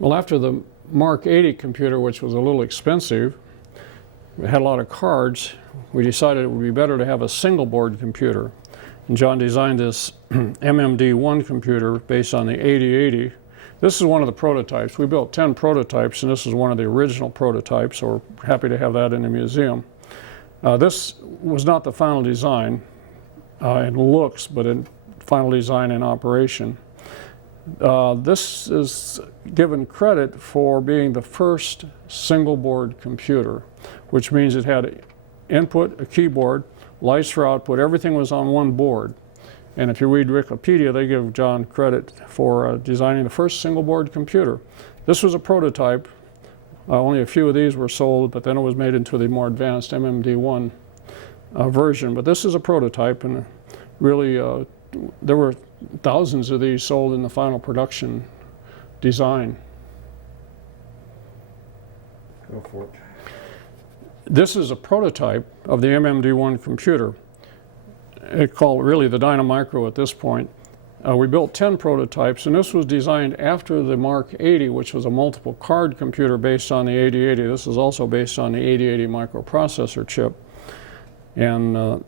Well, after the Mark 80 computer, which was a little expensive, it had a lot of cards, we decided it would be better to have a single board computer. And John designed this MMD1 computer based on the 8080. This is one of the prototypes. We built 10 prototypes, and this is one of the original prototypes, so we're happy to have that in the museum. This was not the final design in looks, but in final design and operation. This is given credit for being the first single board computer, which means it had input, a keyboard, lights for output, everything was on one board. And if you read Wikipedia, they give John credit for designing the first single board computer. This was a prototype. Only a few of these were sold, but then it was made into the more advanced MMD1 version. But this is a prototype, and really there were thousands of these sold in the final production design. Go for it. This is a prototype of the MMD1 computer. It's called really the Dynamicro at this point. We built 10 prototypes, and this was designed after the Mark 80, which was a multiple card computer based on the 8080. This is also based on the 8080 microprocessor chip. And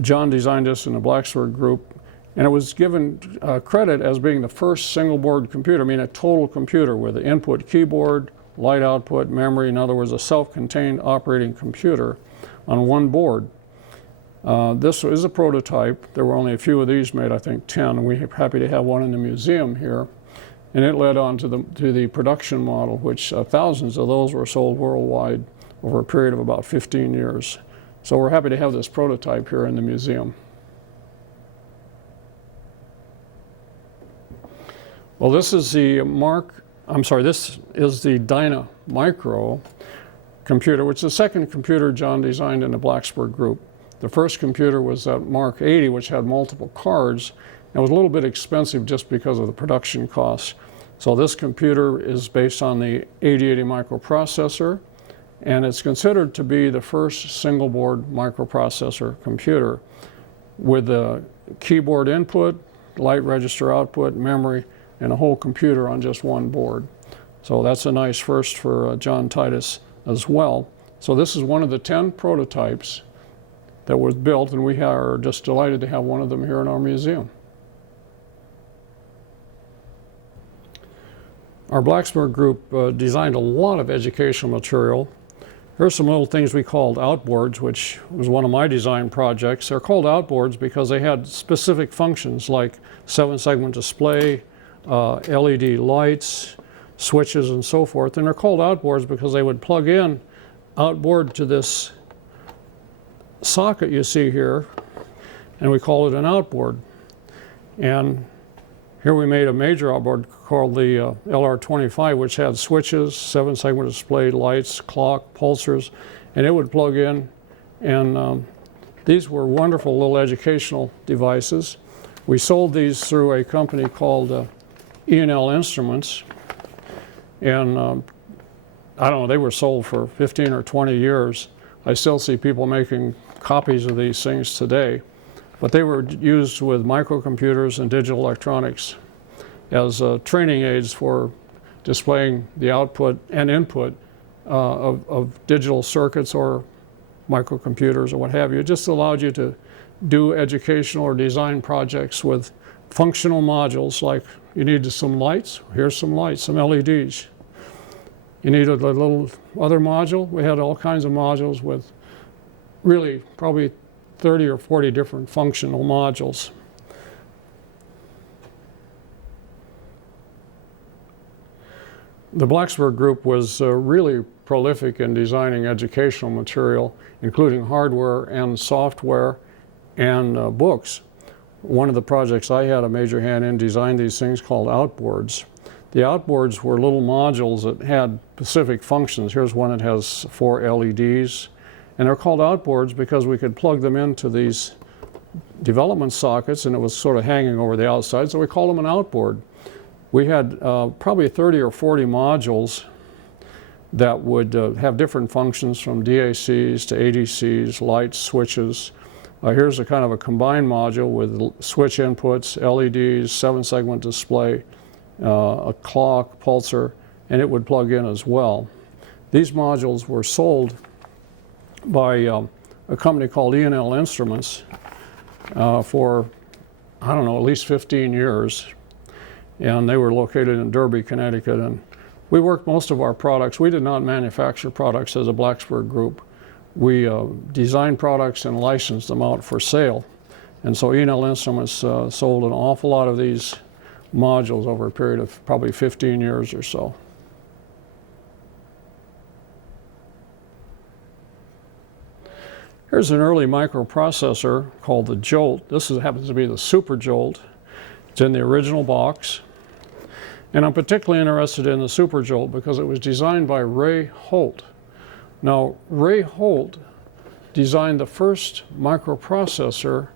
John designed this in the Blacksburg Group, and it was given credit as being the first single board computer, I mean a total computer with an input keyboard, light output, memory, in other words, a self-contained operating computer on one board. This is a prototype. There were only a few of these made, I think 10, and we're happy to have one in the museum here. And it led on to the production model, which thousands of those were sold worldwide over a period of about 15 years. So we're happy to have this prototype here in the museum. Well, this is the this is the Dynamicro computer, which is the second computer John designed in the Blacksburg Group. The first computer was that Mark 80, which had multiple cards. It was a little bit expensive just because of the production costs. So this computer is based on the 8080 microprocessor, and it's considered to be the first single board microprocessor computer with the keyboard input, light register output, memory, and a whole computer on just one board. So that's a nice first for John Titus as well. So this is one of the 10 prototypes that was built, and we are just delighted to have one of them here in our museum. Our Blacksburg Group designed a lot of educational material. Here's some little things we called outboards, which was one of my design projects. They're called outboards because they had specific functions like 7-segment display, LED lights, switches, and so forth. And they're called outboards because they would plug in outboard to this socket you see here, and we call it an outboard. And here we made a major outboard called the LR25, which had switches, 7-segment display, lights, clock, pulsers, and it would plug in. And these were wonderful little educational devices. We sold these through a company called E&L Instruments, and I don't know, they were sold for 15 or 20 years. I still see people making copies of these things today, but they were used with microcomputers and digital electronics as training aids for displaying the output and input of digital circuits or microcomputers or what have you. It just allowed you to do educational or design projects with functional modules, like you needed some lights, here's some lights, some LEDs. You needed a little other module. We had all kinds of modules with really probably 30 or 40 different functional modules. The Blacksburg Group was really prolific in designing educational material, including hardware and software and books. One of the projects I had a major hand in designed these things called outboards. The outboards were little modules that had specific functions. Here's one that has 4 LEDs. And they're called outboards because we could plug them into these development sockets, and it was sort of hanging over the outside, so we called them an outboard. We had probably 30 or 40 modules that would have different functions, from DACs to ADCs, lights, switches. Here's a kind of a combined module with switch inputs, LEDs, 7-segment display, a clock, pulsar, and it would plug in as well. These modules were sold by a company called E&L Instruments for, I don't know, at least 15 years. And they were located in Derby, Connecticut. And we worked most of our products. We did not manufacture products as a Blacksburg Group. We designed products and licensed them out for sale. And so E&L Instruments sold an awful lot of these modules over a period of probably 15 years or so. Here's an early microprocessor called the Jolt. This happens to be the Super Jolt. It's in the original box. And I'm particularly interested in the Super Jolt because it was designed by Ray Holt. Now, Ray Holt designed the first microprocessor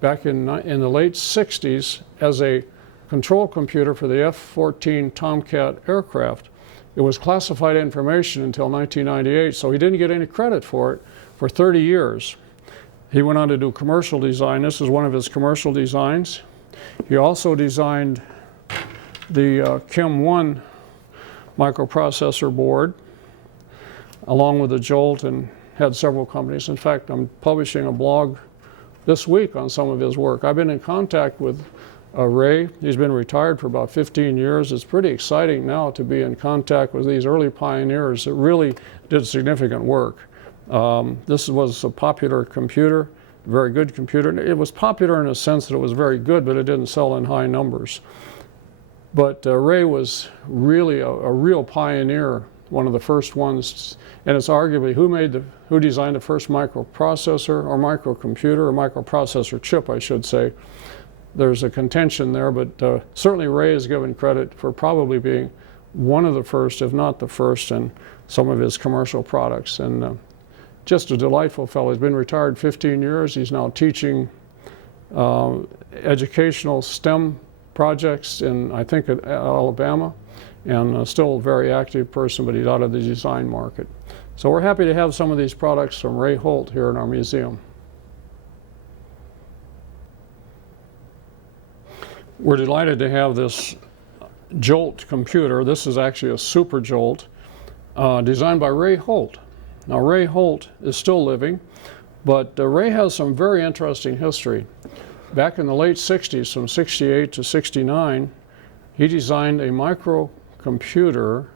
back in the late 60s as a control computer for the F-14 Tomcat aircraft. It was classified information until 1998, so he didn't get any credit for it for 30 years. He went on to do commercial design. This is one of his commercial designs. He also designed the Chem 1 microprocessor board along with the Jolt, and had several companies. In fact, I'm publishing a blog this week on some of his work. I've been in contact with Ray. He's been retired for about 15 years. It's pretty exciting now to be in contact with these early pioneers that really did significant work. This was a popular computer, very good computer. It was popular in a sense that it was very good, but it didn't sell in high numbers. But Ray was really a real pioneer, one of the first ones, and it's arguably who designed the first microprocessor or microcomputer or microprocessor chip, I should say. There's a contention there, but certainly Ray is given credit for probably being one of the first, if not the first, in some of his commercial products. And just a delightful fellow. He's been retired 15 years. He's now teaching educational STEM projects in, I think, at Alabama, and still a very active person, but he's out of the design market. So we're happy to have some of these products from Ray Holt here in our museum. We're delighted to have this Jolt computer. This is actually a Super Jolt designed by Ray Holt. Now, Ray Holt is still living, but Ray has some very interesting history. Back in the late 60s, from 68 to 69, he designed a microcomputer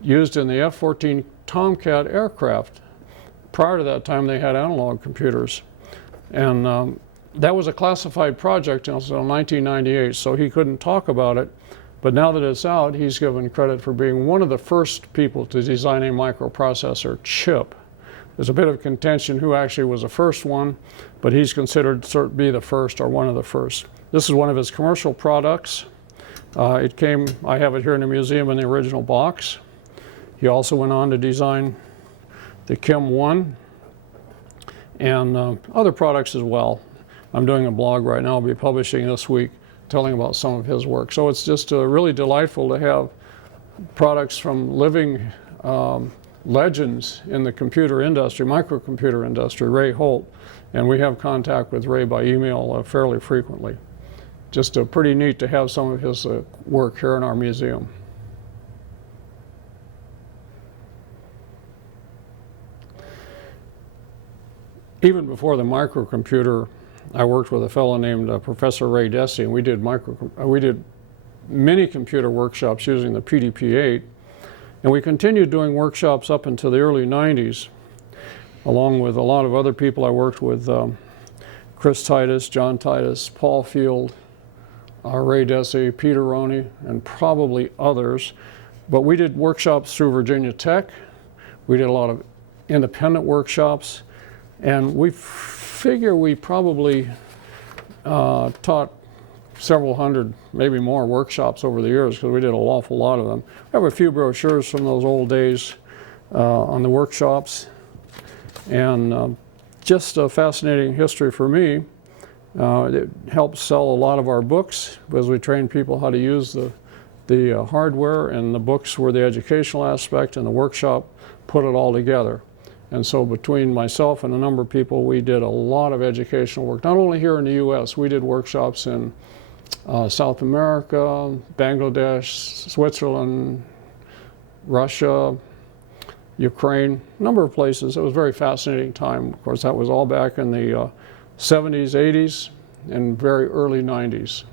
used in the F-14 Tomcat aircraft. Prior to that time, they had analog computers. And that was a classified project until 1998, so he couldn't talk about it. But now that it's out, he's given credit for being one of the first people to design a microprocessor chip. There's a bit of contention who actually was the first one, but he's considered to be the first or one of the first. This is one of his commercial products. I have it here in the museum in the original box. He also went on to design the Chem 1 and other products as well. I'm doing a blog right now I'll be publishing this week telling about some of his work. So it's just really delightful to have products from living legends in the computer industry, microcomputer industry, Ray Holt, and we have contact with Ray by email fairly frequently. Just pretty neat to have some of his work here in our museum. Even before the microcomputer, I worked with a fellow named Professor Ray Dessy, and we did many computer workshops using the PDP-8, and we continued doing workshops up until the early 90s, along with a lot of other people. I worked with Chris Titus, John Titus, Paul Field, Ray Dessy, Peter Roney, and probably others. But we did workshops through Virginia Tech. We did a lot of independent workshops, and we figure we probably taught several hundred, maybe more, workshops over the years because we did an awful lot of them. I have a few brochures from those old days on the workshops, and just a fascinating history for me. It helps sell a lot of our books because we train people how to use the hardware, and the books were the educational aspect, and the workshop put it all together. And so between myself and a number of people, we did a lot of educational work, not only here in the US, we did workshops in South America, Bangladesh, Switzerland, Russia, Ukraine, a number of places. It was a very fascinating time. Of course, that was all back in the 70s, 80s, and very early 90s.